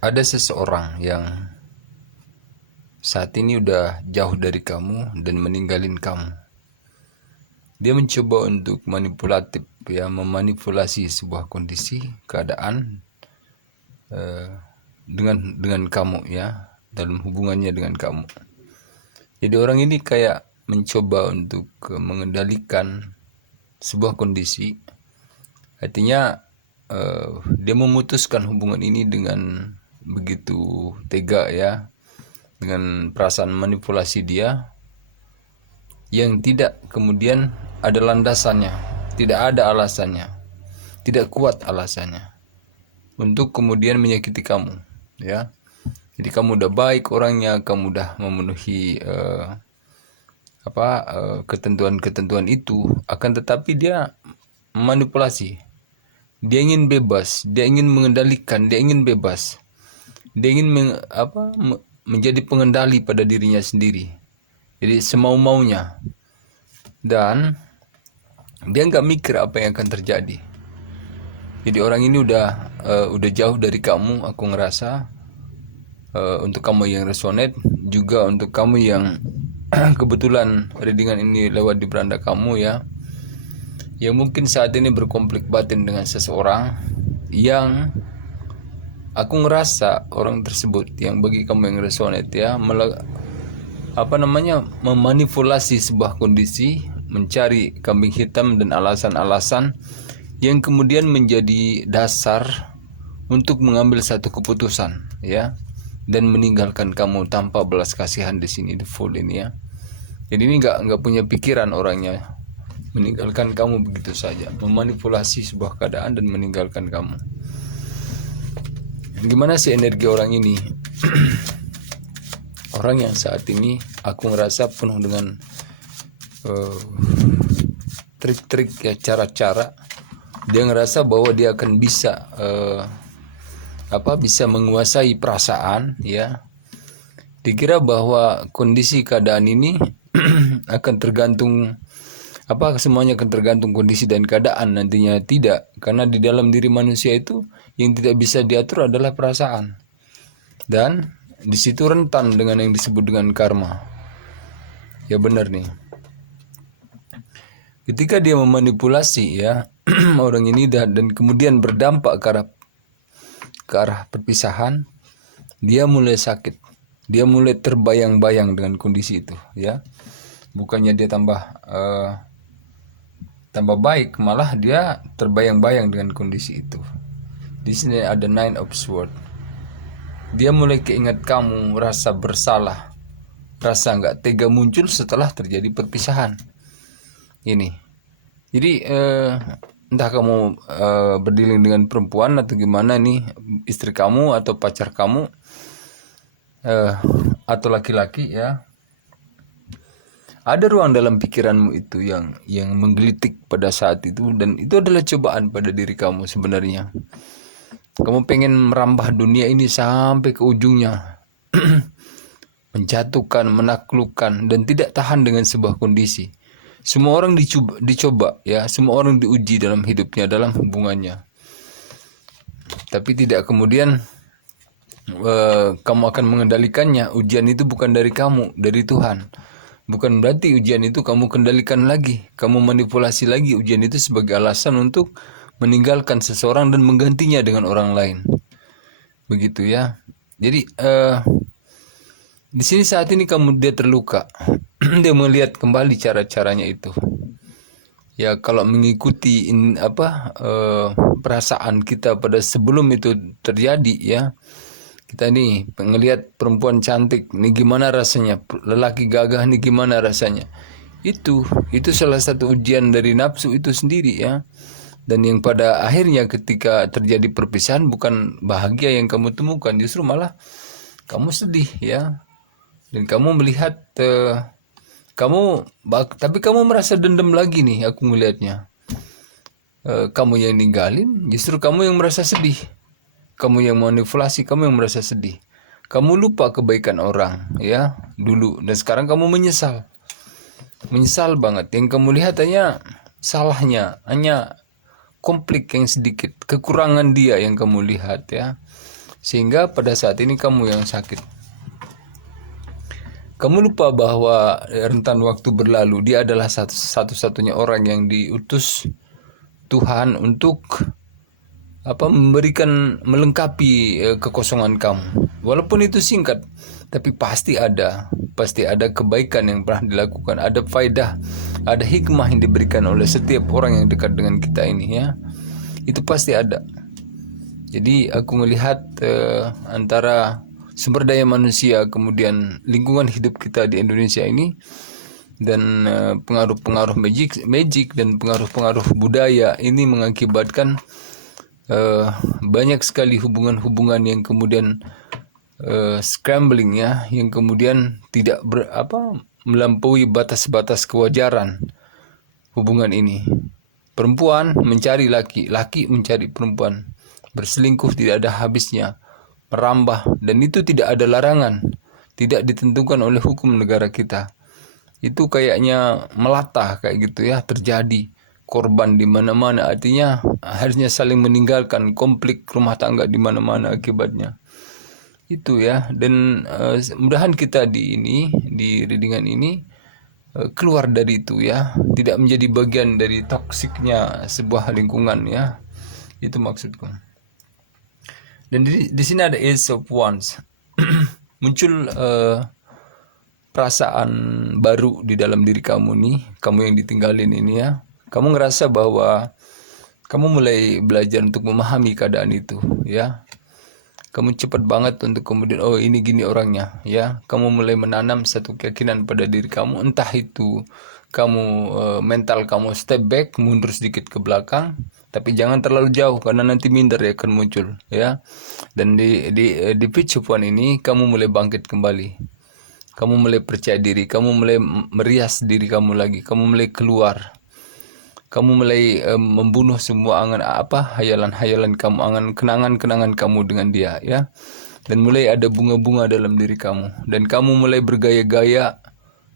Ada seseorang yang saat ini udah jauh dari kamu dan meninggalin kamu. Dia mencoba untuk manipulatif, ya, memanipulasi sebuah kondisi, keadaan eh, dengan kamu, ya, dalam hubungannya dengan kamu. Jadi orang ini kayak mencoba untuk mengendalikan sebuah kondisi. Artinya dia memutuskan hubungan ini dengan begitu tega, ya, dengan perasaan manipulasi dia yang tidak kemudian ada landasannya, tidak ada alasannya, tidak kuat alasannya untuk kemudian menyakiti kamu, ya. Jadi kamu udah baik orangnya, kamu udah memenuhi ketentuan-ketentuan itu, akan tetapi dia manipulasi. Dia ingin bebas, dia ingin mengendalikan, dia ingin bebas. Dia ingin menjadi pengendali pada dirinya sendiri. Jadi semau-maunya. Dan dia nggak mikir apa yang akan terjadi. Jadi orang ini udah jauh dari kamu, aku ngerasa. Untuk kamu yang resonate, juga untuk kamu yang kebetulan readingan ini lewat di beranda kamu, ya, yang mungkin saat ini berkonflik batin dengan seseorang, yang aku ngerasa orang tersebut yang bagi kamu yang resonate, ya, memanipulasi sebuah kondisi, mencari kambing hitam dan alasan-alasan yang kemudian menjadi dasar untuk mengambil satu keputusan, ya, dan meninggalkan kamu tanpa belas kasihan di sini, di full ini, ya. Jadi ini nggak punya pikiran orangnya, meninggalkan kamu begitu saja, memanipulasi sebuah keadaan dan meninggalkan kamu. Gimana sih energi orang ini? Orang yang saat ini aku ngerasa penuh dengan trik-trik, ya, cara-cara. Dia ngerasa bahwa dia akan bisa bisa menguasai perasaan, ya. Dikira bahwa kondisi keadaan ini akan tergantung, semuanya akan tergantung kondisi dan keadaan. Nantinya tidak, karena di dalam diri manusia itu yang tidak bisa diatur adalah perasaan, dan di situ rentan dengan yang disebut dengan karma. Ya benar nih, ketika dia memanipulasi, ya, orang ini dan kemudian berdampak ke arah perpisahan, dia mulai sakit, dia mulai terbayang-bayang dengan kondisi itu, ya. Bukannya dia tambah baik, malah dia terbayang-bayang dengan kondisi itu. Di sini ada Nine of Swords. Dia mulai keinget kamu, rasa bersalah, rasa nggak tega muncul setelah terjadi perpisahan ini. Jadi entah kamu berdealing dengan perempuan atau gimana nih, istri kamu atau pacar kamu, atau laki-laki, ya, ada ruang dalam pikiranmu itu yang menggelitik pada saat itu, dan itu adalah cobaan pada diri kamu sebenarnya. Kamu pengen merambah dunia ini sampai ke ujungnya, menjatuhkan, menaklukkan, dan tidak tahan dengan sebuah kondisi. Semua orang dicoba, ya, semua orang diuji dalam hidupnya, dalam hubungannya. Tapi tidak kemudian kamu akan mengendalikannya. Ujian itu bukan dari kamu, dari Tuhan. Bukan berarti ujian itu kamu kendalikan lagi, kamu manipulasi lagi ujian itu sebagai alasan untuk meninggalkan seseorang dan menggantinya dengan orang lain. Begitu, ya. Jadi di sini saat ini dia terluka. Dia melihat kembali cara-caranya itu. Ya, kalau mengikuti perasaan kita pada sebelum itu terjadi, ya. Kita nih ngelihat perempuan cantik, nih gimana rasanya? Lelaki gagah nih gimana rasanya? Itu salah satu ujian dari nafsu itu sendiri, ya. Dan yang pada akhirnya ketika terjadi perpisahan bukan bahagia yang kamu temukan, justru malah kamu sedih, ya. Dan kamu melihat tapi kamu merasa dendam lagi nih, aku melihatnya. Kamu yang ninggalin, justru kamu yang merasa sedih. Kamu yang manipulasi, kamu yang merasa sedih. Kamu lupa kebaikan orang, ya, dulu, dan sekarang kamu menyesal. Menyesal banget. Yang kamu lihat hanya salahnya, hanya konflik yang sedikit, kekurangan dia yang kamu lihat, ya. sehingga pada saat ini kamu yang sakit. Kamu lupa bahwa rentan waktu berlalu, dia adalah satu-satunya orang yang diutus Tuhan untuk memberikan, melengkapi kekosongan kamu. Walaupun itu singkat, tapi pasti ada kebaikan yang pernah dilakukan, ada faedah, ada hikmah yang diberikan oleh setiap orang yang dekat dengan kita ini, ya. Itu pasti ada. Jadi aku melihat antara sumber daya manusia, kemudian lingkungan hidup kita di Indonesia ini, dan pengaruh-pengaruh magic dan pengaruh-pengaruh budaya ini mengakibatkan banyak sekali hubungan-hubungan yang kemudian scrambling, ya, yang kemudian tidak melampaui batas-batas kewajaran hubungan ini. Perempuan mencari laki, laki mencari perempuan, berselingkuh tidak ada habisnya, merambah, dan itu tidak ada larangan, tidak ditentukan oleh hukum negara kita. Itu kayaknya melata kayak gitu, ya, terjadi korban di mana-mana, artinya harusnya saling meninggalkan, konflik rumah tangga di mana-mana akibatnya. Itu, ya. Dan mudahan kita di readingan ini keluar dari itu, ya, tidak menjadi bagian dari toksiknya sebuah lingkungan, ya. Itu maksudku. Dan di sini ada Ace of Wands. Muncul perasaan baru di dalam diri kamu nih, kamu yang ditinggalin ini, ya. Kamu ngerasa bahwa kamu mulai belajar untuk memahami keadaan itu, ya. Kamu cepat banget untuk kemudian, oh ini gini orangnya, ya. Kamu mulai menanam satu keyakinan pada diri kamu, entah itu kamu mental kamu step back, mundur sedikit ke belakang, tapi jangan terlalu jauh karena nanti minder ya akan muncul, ya. Dan di pitch one ini kamu mulai bangkit kembali. Kamu mulai percaya diri, kamu mulai merias diri kamu lagi, kamu mulai keluar. Kamu mulai membunuh semua hayalan-hayalan kamu, kenangan-kenangan kamu dengan dia, ya. Dan mulai ada bunga-bunga dalam diri kamu, dan kamu mulai bergaya-gaya,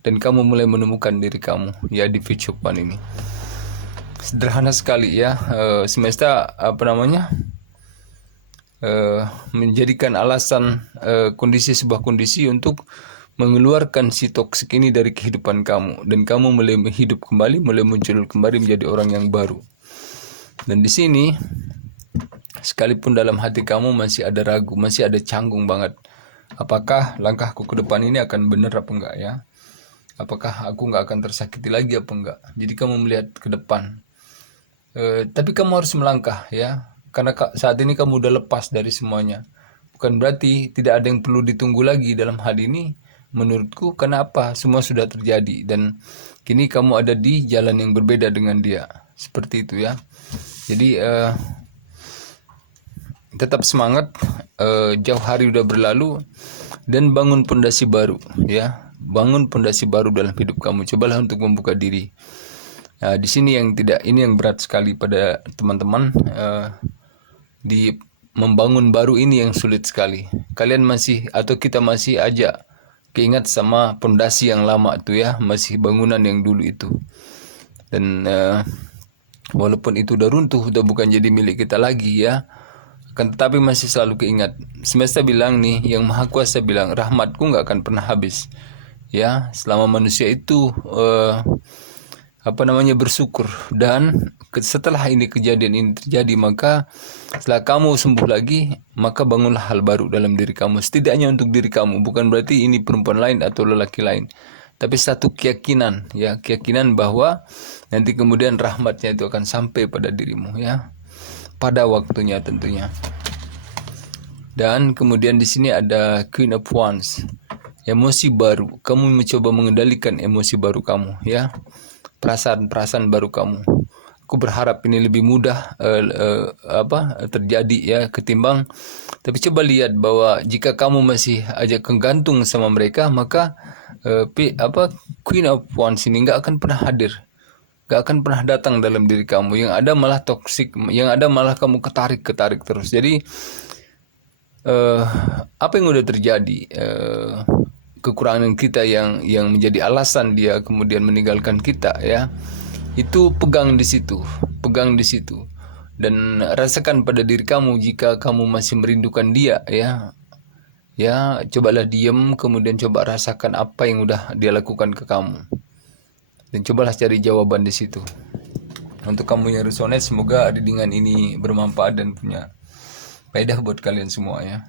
dan kamu mulai menemukan diri kamu, ya, di future one ini. Sederhana sekali, ya. Semesta menjadikan alasan sebuah kondisi untuk mengeluarkan si toksik ini dari kehidupan kamu, dan kamu mulai hidup kembali, mulai muncul kembali menjadi orang yang baru. Dan di sini, sekalipun dalam hati kamu masih ada ragu, masih ada canggung banget, apakah langkahku ke depan ini akan benar apa enggak, ya? Apakah aku enggak akan tersakiti lagi apa enggak? Jadi kamu melihat ke depan, tapi kamu harus melangkah, ya, karena saat ini kamu udah lepas dari semuanya. Bukan berarti tidak ada yang perlu ditunggu lagi dalam hal ini. Menurutku, kenapa semua sudah terjadi dan kini kamu ada di jalan yang berbeda dengan dia, seperti itu, ya. Jadi tetap semangat, jauh hari udah berlalu, dan bangun pondasi baru, ya. Bangun pondasi baru dalam hidup kamu. Cobalah untuk membuka diri. Di sini ini yang berat sekali pada teman-teman, di membangun baru ini yang sulit sekali. Kita masih aja keingat sama pondasi yang lama tuh, ya, masih bangunan yang dulu itu. Dan walaupun itu udah runtuh, udah bukan jadi milik kita lagi, ya, akan tetapi masih selalu keingat. Semesta bilang nih, yang Maha Kuasa bilang, rahmatku nggak akan pernah habis, ya, selama manusia itu bersyukur. Dan setelah kejadian ini terjadi, maka setelah kamu sembuh lagi, maka bangunlah hal baru dalam diri kamu, setidaknya untuk diri kamu. Bukan berarti ini perempuan lain atau lelaki lain, tapi satu keyakinan, ya, keyakinan bahwa nanti kemudian rahmatnya itu akan sampai pada dirimu, ya, pada waktunya tentunya. Dan kemudian di sini ada Queen of Wands, emosi baru. Kamu mencoba mengendalikan emosi baru kamu, ya, perasaan-perasaan baru kamu. Aku berharap ini lebih mudah terjadi, ya, ketimbang. Tapi coba lihat bahwa jika kamu masih aja kegantung sama mereka, maka Queen of Wands ini nggak akan pernah hadir, nggak akan pernah datang dalam diri kamu. Yang ada malah toksik, yang ada malah kamu ketarik terus. Jadi apa yang udah terjadi, kekurangan kita yang menjadi alasan dia kemudian meninggalkan kita, ya, itu pegang di situ, Dan rasakan pada diri kamu jika kamu masih merindukan dia, ya cobalah diam, kemudian coba rasakan apa yang udah dia lakukan ke kamu, dan cobalah cari jawaban di situ. Untuk kamu yang resonate, semoga readingan ini bermanfaat dan punya faedah buat kalian semua ya.